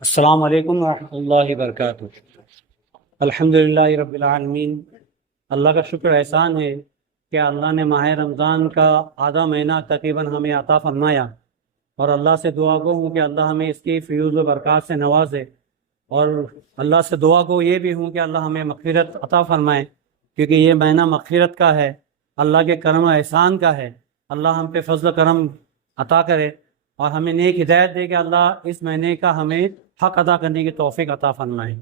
السلام علیکم ورحمۃ اللہ وبرکاتہ۔ الحمدللہ رب العالمین۔ اللہ کا شکر احسان ہے کہ اللہ نے ماہ رمضان کا آدھا مہینہ تقریباً ہمیں عطا فرمایا، اور اللہ سے دعا گو ہوں کہ اللہ ہمیں اس کی فیوز و برکات سے نوازے، اور اللہ سے دعا گو یہ بھی ہوں کہ اللہ ہمیں مغفرت عطا فرمائے، کیونکہ یہ مہینہ مغفرت کا ہے، اللہ کے کرم و احسان کا ہے۔ اللہ ہم پہ فضل و کرم عطا کرے اور ہمیں نیک ہدایت دے کہ اللہ اس مہینے کا ہمیں حق ادا کرنے کی توفیق عطا فرمائے،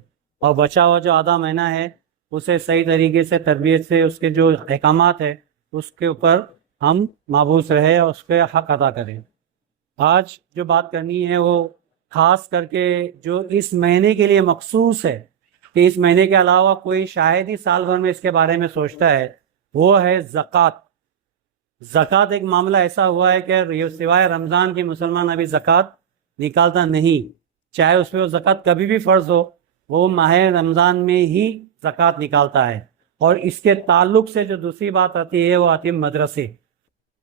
اور بچا ہوا جو آدھا مہینہ ہے اسے صحیح طریقے سے تربیت سے اس کے جو احکامات ہے اس کے اوپر ہم مابوس رہے اور اس کے حق ادا کریں۔ آج جو بات کرنی ہے وہ خاص کر کے جو اس مہینے کے لیے مخصوص ہے، کہ اس مہینے کے علاوہ کوئی شاید ہی سال بھر میں اس کے بارے میں سوچتا ہے، وہ ہے زکوٰۃ۔ زکوٰۃ ایک معاملہ ایسا ہوا ہے کہ سوائے رمضان کے مسلمان ابھی زکوٰۃ نکالتا نہیں، چاہے اس پہ وہ زکوٰۃ کبھی بھی فرض ہو، وہ ماہ رمضان میں ہی زکوٰۃ نکالتا ہے۔ اور اس کے تعلق سے جو دوسری بات آتی ہے وہ آتی ہے مدرسے۔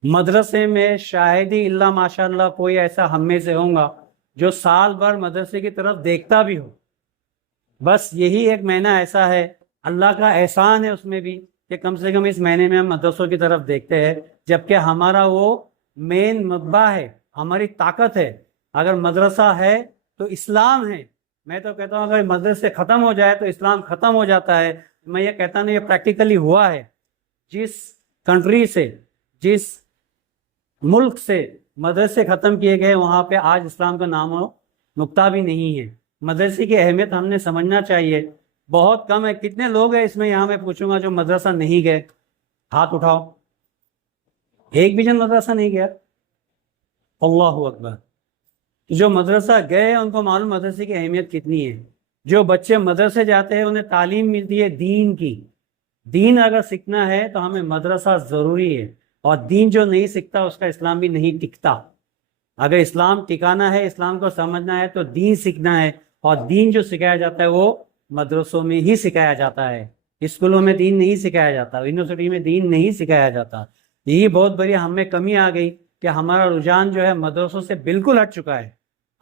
مدرسے میں شاید ہی اللہ ماشاء اللہ کوئی ایسا ہم میں سے ہوگا جو سال بھر مدرسے کی طرف دیکھتا بھی ہو۔ بس یہی ایک مہینہ ایسا ہے، اللہ کا احسان ہے اس میں بھی، کہ کم سے کم اس مہینے میں ہم مدرسوں کی طرف دیکھتے ہیں، جبکہ ہمارا وہ مین مدبع ہے، ہماری طاقت ہے۔ اگر مدرسہ ہے تو اسلام ہے۔ میں تو کہتا ہوں اگر مدرسے ختم ہو جائے تو اسلام ختم ہو جاتا ہے۔ میں یہ کہتا نہیں، یہ پریکٹیکلی ہوا ہے۔ جس کنٹری سے، جس ملک سے مدرسے ختم کیے گئے وہاں پہ آج اسلام کا نام و نقطہ بھی نہیں ہے۔ مدرسے کی اہمیت ہم نے سمجھنا چاہیے۔ بہت کم ہے، کتنے لوگ ہیں اس میں یہاں میں پوچھوں گا جو مدرسہ نہیں گئے؟ ہاتھ اٹھاؤ۔ ایک بھی جن مدرسہ نہیں گیا؟ اللہ اکبر۔ جو مدرسہ گئے ان کو معلوم مدرسے کی اہمیت کتنی ہے۔ جو بچے مدرسے جاتے ہیں انہیں تعلیم ملتی ہے دین کی۔ دین اگر سیکھنا ہے تو ہمیں مدرسہ ضروری ہے، اور دین جو نہیں سیکھتا اس کا اسلام بھی نہیں ٹکتا۔ اگر اسلام ٹکانا ہے، اسلام کو سمجھنا ہے تو دین سیکھنا ہے، اور دین جو سکھایا جاتا ہے وہ مدرسوں میں ہی سکھایا جاتا ہے۔ اسکولوں میں دین نہیں سکھایا جاتا، یونیورسٹی میں دین نہیں سکھایا جاتا۔ یہی بہت بڑی ہم میں کمی آ گئی کہ ہمارا رجحان جو ہے مدرسوں سے بالکل ہٹ چکا ہے۔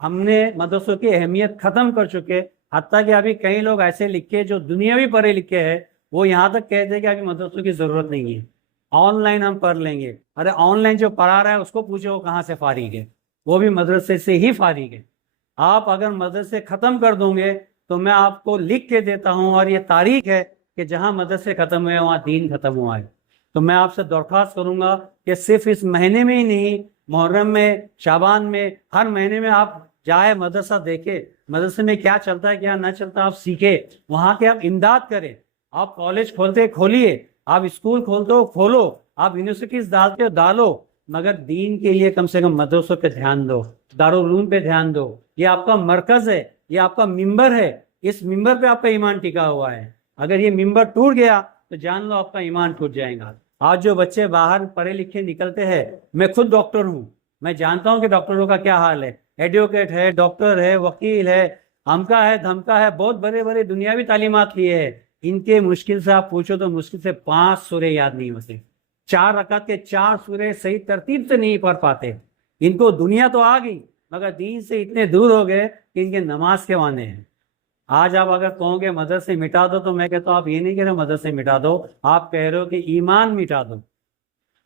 ہم نے مدرسوں کی اہمیت ختم کر چکے، حتیٰ کہ ابھی کئی لوگ ایسے لکھے جو دنیاوی پڑھے لکھے ہیں، وہ یہاں تک کہتے ہیں کہ ابھی مدرسوں کی ضرورت نہیں ہے، آن لائن ہم پڑھ لیں گے۔ ارے آن لائن جو پڑھا رہا ہے اس کو پوچھو وہ کہاں سے فارغ ہے، وہ بھی مدرسے سے ہی فارغ ہے۔ آپ اگر مدرسے ختم کر دوں گے تو میں آپ کو لکھ کے دیتا ہوں، اور یہ تاریخ ہے کہ جہاں مدرسے ختم ہوئے وہاں دین ختم ہوا ہے۔ تو میں آپ سے درخواست کروں گا کہ صرف اس مہینے میں ہی نہیں، محرم میں، شعبان میں، ہر مہینے میں آپ جائے مدرسہ دیکھے، مدرسے میں کیا چلتا ہے کیا نہ چلتا آپ سیکھے، وہاں کے آپ امداد کریں۔ آپ کالج کھولتے کھولیے، آپ اسکول کھولتے ہو کھولو، آپ یونیورسٹیز ڈالتے ہو ڈالو، مگر دین کے لیے کم سے کم مدرسوں پہ دھیان دو، دارالعلوم پہ دھیان دو۔ یہ آپ کا مرکز ہے، یہ آپ کا ممبر ہے، اس ممبر پہ آپ کا ایمان ٹکا ہوا ہے۔ اگر یہ ممبر ٹوٹ گیا تو جان لو آپ کا ایمان ٹوٹ جائے گا۔ آج جو بچے باہر پڑھے لکھے نکلتے ہیں، میں خود ڈاکٹر ہوں، میں جانتا ہوں کہ ڈاکٹروں کا کیا حال ہے۔ ایڈوکیٹ ہے، ڈاکٹر ہے، وکیل ہے، ہمکا ہے دھمکا ہے، بہت بڑے بڑے دنیاوی تعلیمات لیے ہیں۔ ان کے مشکل سے آپ پوچھو تو مشکل سے 5 سورے یاد نہیں ہوتے، 4 رکعت کے 4 سورے صحیح ترتیب سے نہیں پڑھ پاتے۔ ان کو دنیا تو آ گئی مگر دین سے اتنے دور ہو گئے کہ ان کے نماز کے معنی ہیں۔ آج آپ اگر کہو گے مدرسے مٹا دو تو میں کہتا ہوں آپ یہ نہیں کہہ رہے مدرسے مٹا دو، آپ کہہ رہے ہو کہ ایمان مٹا دو۔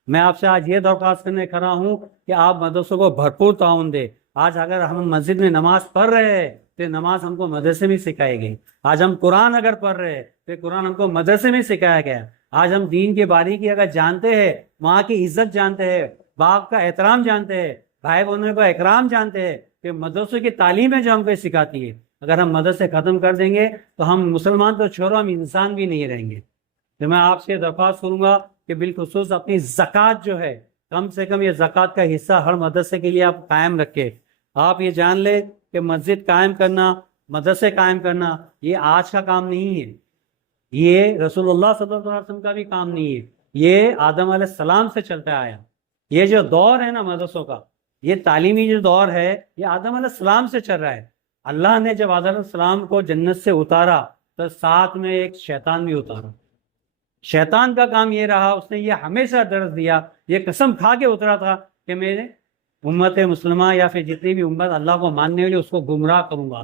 میں آپ سے آج یہ درخواست کرنے کھڑا ہوں کہ آپ مدرسوں کو بھرپور تعاون دے۔ آج اگر ہم مسجد میں نماز پڑھ رہے ہیں تو نماز ہم کو مدرسے میں سکھائی گئی۔ آج ہم قرآن اگر پڑھ رہے ہیں تو قرآن ہم کو مدرسے میں سکھایا گیا۔ آج ہم دین کی باریکی اگر جانتے ہیں، وہاں کی عزت جانتے ہیں، باپ کا احترام جانتے ہیں، بھائی بہنوں کا اکرام جانتے ہیں، کہ مدرسوں کی تعلیم ہے جو ہم کو سکھاتی ہے۔ اگر ہم مدرسے ختم کر دیں گے تو ہم مسلمان تو چھوڑو، ہم انسان بھی نہیں رہیں گے۔ تو میں آپ سے درخواست کروں گا کہ بالخصوص اپنی زکوٰۃ جو ہے، کم سے کم یہ زکوٰۃ کا حصہ ہر مدرسے کے لیے آپ قائم رکھیں۔ آپ یہ جان لیں کہ مسجد قائم کرنا، مدرسے قائم کرنا یہ آج کا کام نہیں ہے، یہ رسول اللہ صلی اللہ علیہ وسلم کا بھی کام نہیں ہے، یہ آدم علیہ السلام سے چلتا آیا۔ یہ جو دور ہے نا مدرسوں کا، یہ تعلیمی جو دور ہے یہ آدم علیہ السلام سے چل رہا ہے۔ اللہ نے جب آدم علیہ السلام کو جنت سے اتارا تو ساتھ میں ایک شیطان بھی اتارا۔ شیطان کا کام یہ رہا، اس نے یہ ہمیشہ درس دیا، یہ قسم کھا کے اترا تھا کہ میں امت مسلمہ یا پھر جتنی بھی امت اللہ کو ماننے والی اس کو گمراہ کروں گا،